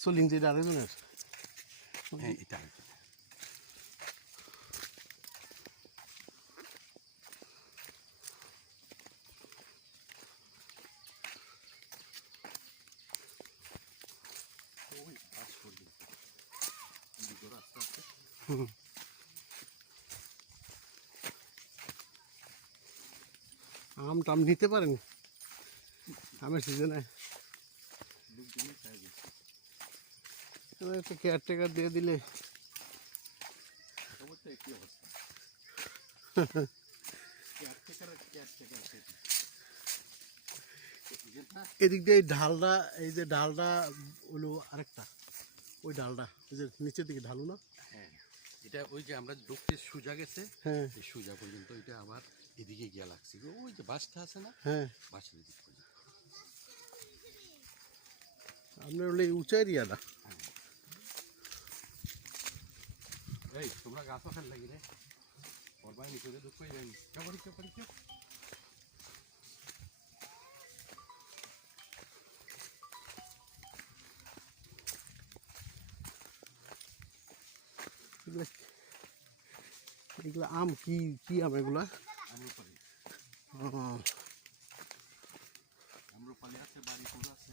চলিং যে আরেকজনের হ্যাঁ এটা হুম। আম টাম নিতে পারেন? আমের সিজনে একটা কেয়ারটেকার দিয়ে দিলে। এদিক দিয়ে এই ঢালটা এই যে ঢালটা হলো আরেকটা। ওই ঢালটা ওই যে নিচের দিকে ঢালু না? হ্যাঁ এটা ওই যে আমরা ঢুকতে সোজা গেছে হ্যাঁ। সোজা পর্যন্ত এটা আবার এদিকে গিয়া লাগছে। ওই যে বাসটা আছে না? হ্যাঁ। বাসের এদিক পর্যন্ত। আপনার হলো এই উঁচা এরিয়াটা এই তোমরা গাছ ওখান লাগি রে। ওর ভাই নিচে দুঃখ হয়ে যায়নি। কেমন কেমন কেউ এগুলা আম কি কি আম এগুলা? আম্রপালি আছে বাড়ি আছে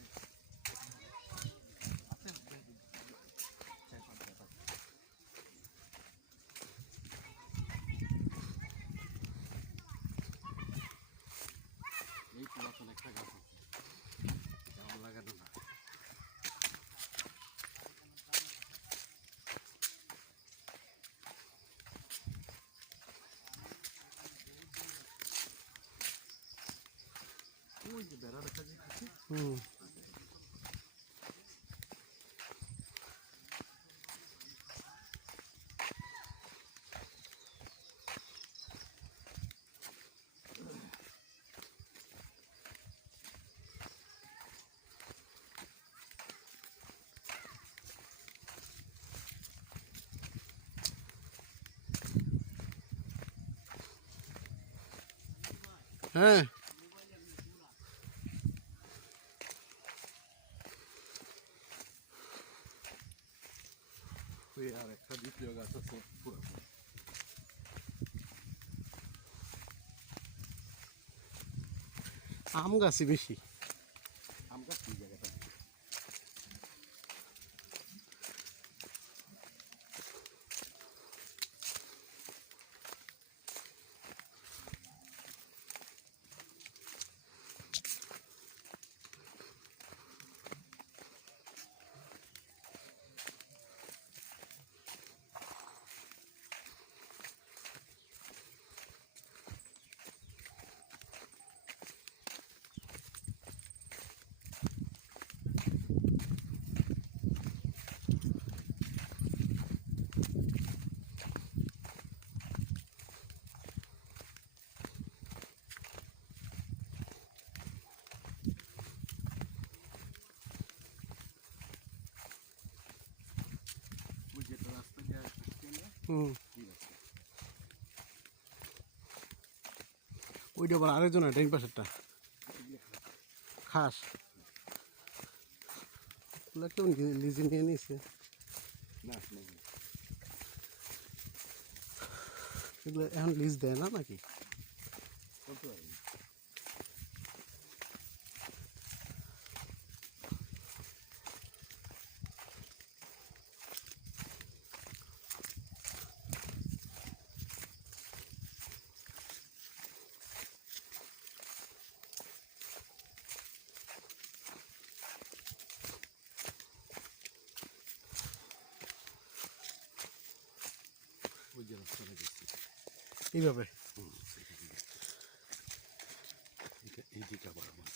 চার পাঁচটা আছে। এই পুরাতন একটা গাছ আছে এটা আমার লাগানো না ওই যে বেড়া দেখা যাচ্ছে হুম হ্যাঁ ওই আর একটা দ্বিতীয় গাছ আছে পুরাতন আম গাছই বেশি আম গাছ এই জায়গাটা ওই যেটা রাস্তা দিয়ে আসছে না হুম এই রাস্তা ওইটা আবার আরেকজন ডাইন পাশেরটা। খাস। কেমন লিজে নিয়ে নিয়েছে? এগুলো এখন লিজ দেয় না নাকি? এইভাবে। হুম সেখানে গেছি এটা এই দিকে আবার আমার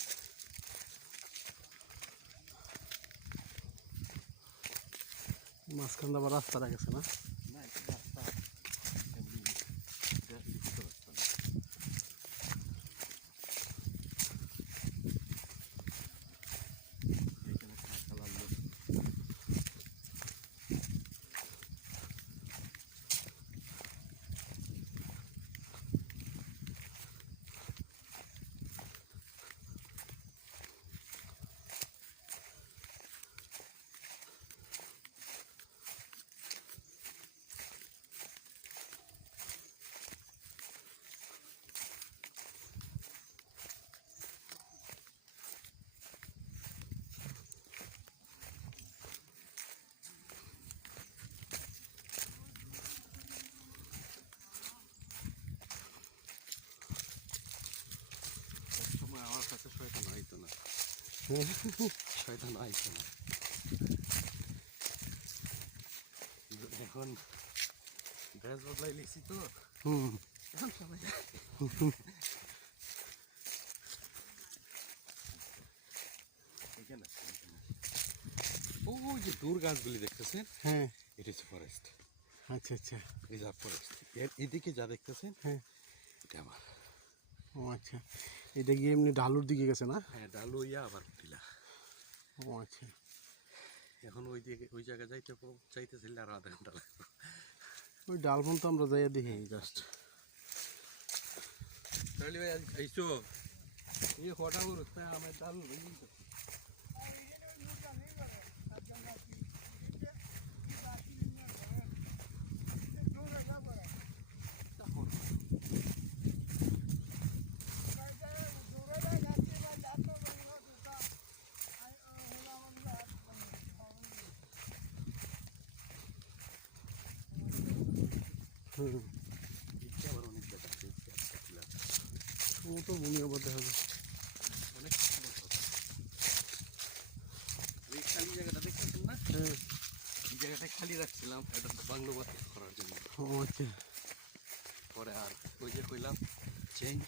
মাঝখানটা আবার রাস্তাটা গেছে না না এটা রাস্তা এমনি এটা লিখিত রাস্তা না এখানে কাঁচা লাগল শয়তান আইছে না এখন ড্রেস বদলাই লিখছি তো হুম এখন সবাই এখানে আছে, এখানে আছে। ওই যে দূর গাছগুলি দেখতেছেন হ্যাঁ এটা হচ্ছে ফরেস্ট আচ্ছা আচ্ছা রিজার্ভ ফরেস্ট এর এদিকে যা দেখতেছেন হ্যাঁ এটা আমার ও আচ্ছা এটা গিয়ে এমনি ডালুর দিকে গেছে না? হ্যাঁ ডালু ইয়া আবার কুটিলা ও আচ্ছা। এখন ওই দিকে ওই জায়গা যাইতে চাইতেছিল আর আধা ঘণ্টা লাগবে। ওই ডাল তো আমরা যাইয়া দেখি জাস্ট তাহলে ভাই আইসো। এই হঠাৎ করে তাই আমার ডাল আবার অনেক জায়গা আছে, ইচ্ছে আছে, কুটিলা আছে। ও তো ভূমি আবার দেখা যায় অনেক সুন্দর খালি জায়গাটা না খালি রাখছিলাম এটা বাংলো করার জন্য পরে আর ওই যে কইলাম চেঞ্জ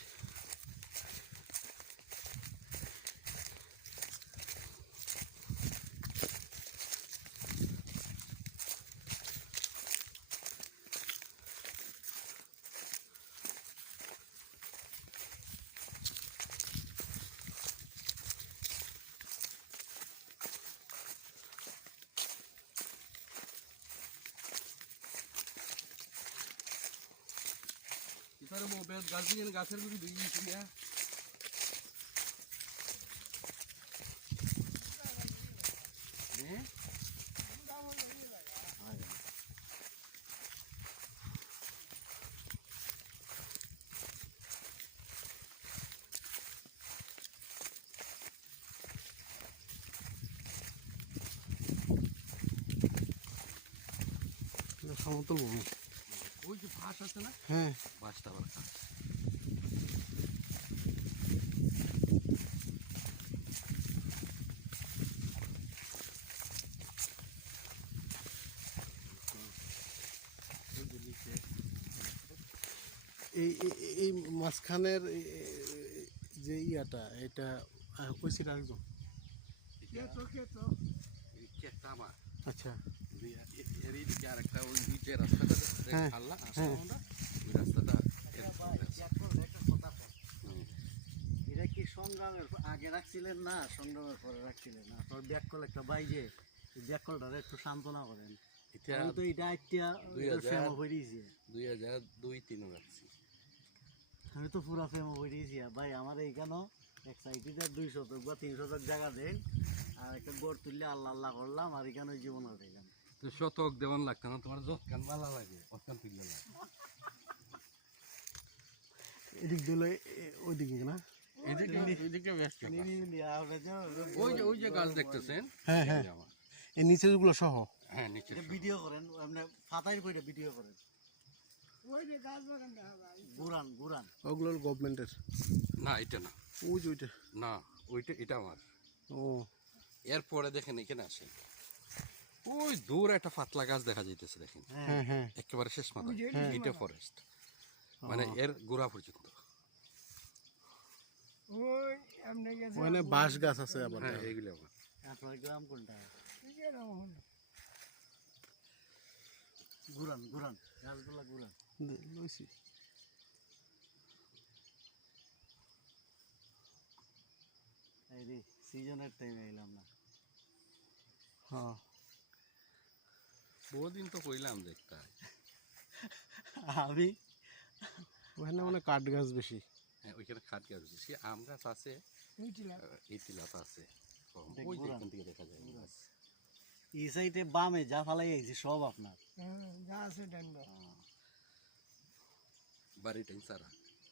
ইতারে মোবাইল গাছ দিয়ে গাছের গুড়ি হ্যাঁ এটা সমতল ভূমি ওই যে বাঁশ আছে না? হ্যাঁ। যে নিচে এই এই- মাঝখানের যে ইয়াটা এটা সিট আরেকজন। এই ক্ষেতটা আমার। আচ্ছা। এর এইদিকে আরেকটা ওই ওই যে রাস্তাটা হ্যাঁ, খাল্লা হ্যাঁ। আসলাম ওই রাস্তাটা এর উপরে আছে। হুম। এটা কি সংগ্রামের আগে রাখছিলেন না? সংগ্রামের পরে রাখছিলেন না? ব্যাককল একটা বাইজে। ব্যাককলটারে একটু সান্ত্বনা করেন। এটা আমি তো দুই হাজার- হয়ে দিয়েছি দুই হাজার দুই তিনও রাখছি। আমি তো পুরা ফেমো হয়ে দিয়েছি ভাই আমার এইখানে এক সাইডে দুই শতক বা তিন শতক জায়গা দেন। আর একটা গোড় তুললে আল্লাহ আল্লাহ করলাম আর এখানে জীবন তো শতক দেওয়ান লাগতো না তোমার যত ভালো লাগে অতকান তুললে না এদিক দিলে ওই দিকে না? এদিকে এদিকে ব্যস্ত নিরিবিলি আমরা যে- ওই যে ওই যে গাছ দেখতেছেন? হ্যাঁ হ্যাঁ। সহ। হ্যাঁ নিচে ভিডিও করেন আপনি ফাতাই করে ভিডিও করেন। গুরান গুরান ওগুলো গভর্নমেন্টের না এটা না। ওই যে ওইটা। না ওইটা এটা আমার। ও। এরপরে দেখেন এখানে আসেন। ওই দূর একটা পাতলা গাছ দেখা যাইতেছে দেখেন। হ্যাঁ হ্যাঁ হ্যাঁ। একেবারে শেষ মাথা এটা ফরেস্ট মানে এর গোড়া পর্যন্ত। বাঁশ গাছ আছে আবার। এইগুলো গ্রাম কোনটা? গুরান গুরান গাছগুলা গুরান লইছি। এই রে সিজনের টাইমে এলাম না। হ্যাঁ। বহুদিন তো কইলাম দেখতে আমি? ওখানে মানে কাঠ গাছ বেশি। হ্যাঁ ওইখানে খাট গাছ বেশি। আম গাছ আছে। এই আছে ওই যে থেকে দেখা যায় এই সাইডে বামে যা ফালাই আইছি সব আপনার। বাড়ি টাইম সারা